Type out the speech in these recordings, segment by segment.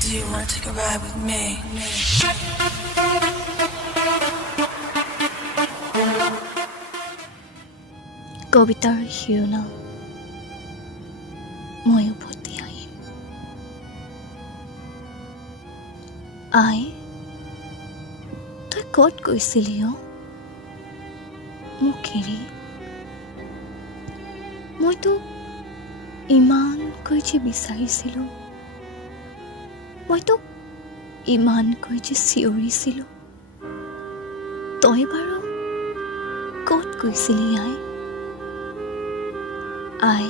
Do you want to take a ride with me? কবিতাৰ শিৰোনাম মই উভতি আহিম। আই, তই ক'ত গৈছিলি মোক এৰি? মইতো ইমানকৈ যে বিচাৰিছিলোঁ, মইতো ইমানকৈ যে চিঞৰিছিলোঁ, তই বাৰু ক'ত গৈছিলি আই? আই,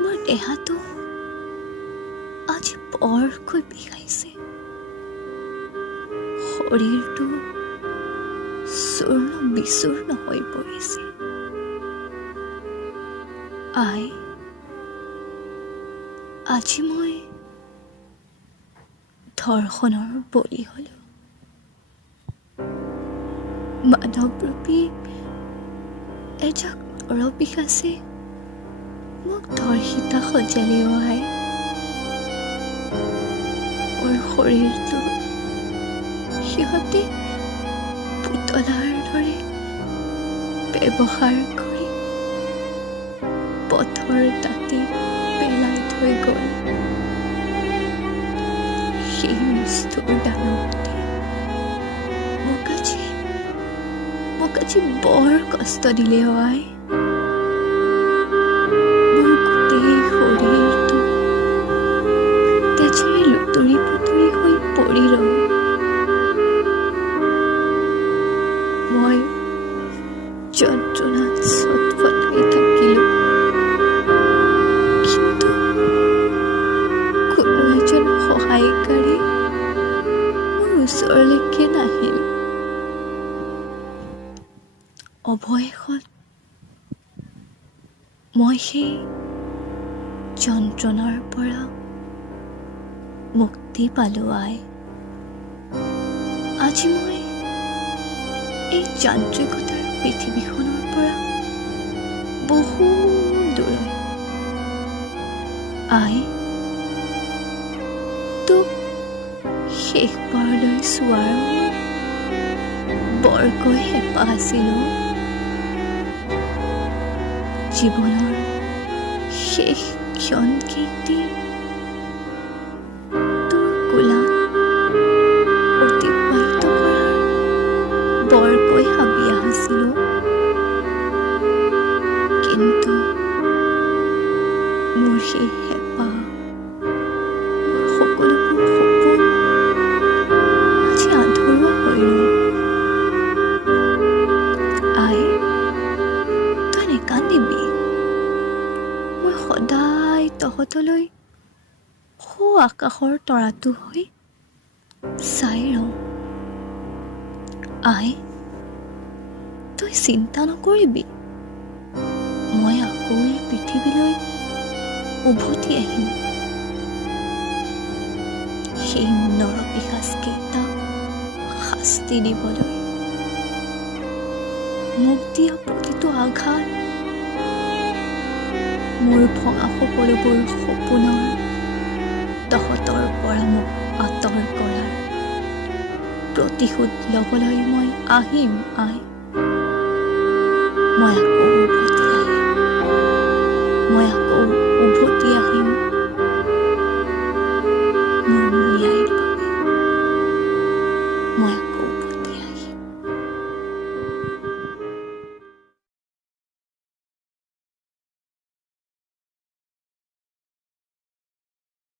মোৰ দেহাটো আজি বৰকৈ বিষাইছে, শৰীৰটো চূৰ্ণ বিচূৰ্ণ হৈ পৰিছে। আই, আজি মই ধৰ্ষণৰ বলি হ'লো। মানৱৰূপী এজাক নৰপিশাচে মোক ধৰ্ষিতা সজালি আই। মোৰ শৰীৰটো সিহঁতে পুতলাৰ দৰে ব্যৱহাৰ কৰি পথৰ দাঁতি পেলাই থৈ গ'ল। সেই নিষ্ঠুৰ দানৱতে মোক আজি বৰ কষ্ট দিলে আই। মোৰ গোটেই শৰীৰটো তেজেৰে লুতুৰি পুতুৰি হৈ পৰিল। মই যন্ত্ৰণাত ছটফটাই থাকিলোঁ, কিন্তু কোনো এজন সহায়কাৰী মোৰ ওচৰলৈকে নাহিল। অৱশেষত মই সেই যন্ত্ৰণাৰ পৰা মুক্তি পালোঁ আই। আজি মই এই যান্ত্ৰিকতাৰ পৃথিৱীখনৰ পৰা বহু দূৰৈ। আই, তোক শেষবাৰলৈ চোৱাৰ মোৰ বৰকৈ হেঁপাহ আছিল। জীৱনৰ শেষ ক্ষণকেইটি তোৰ কোলাত অতিবাহিত কৰাৰ বৰকৈ হাবিয়া আছিল। কিন্তু মোৰ সেই হেঁপাহ, মোৰ সকলোবোৰ সপোন আজি আধৰুৱা হৈ ৰ'ল। আই, তই নেকান্দিবি। মই সদায় তহঁতলৈ সৌ আকাশৰ তৰাটো হৈ চাই ৰওঁ। আই, তই চিন্তা নকৰিবি, মই আকৌ এই পৃথিৱীলৈ উভতি আহিম। সেই নৰপিশাচকেইটাক শাস্তি দিবলৈ। মোক দিয়া প্ৰতিটো আঘাত মোৰ ভঙা সকলোবোৰ সপোনৰ তহঁতৰ পৰা মোক আঁতৰ কৰাৰ প্ৰতিশোধ ল'বলৈ মই আহিম আই। মই আকৌ উভতি আহিম, মই আকৌ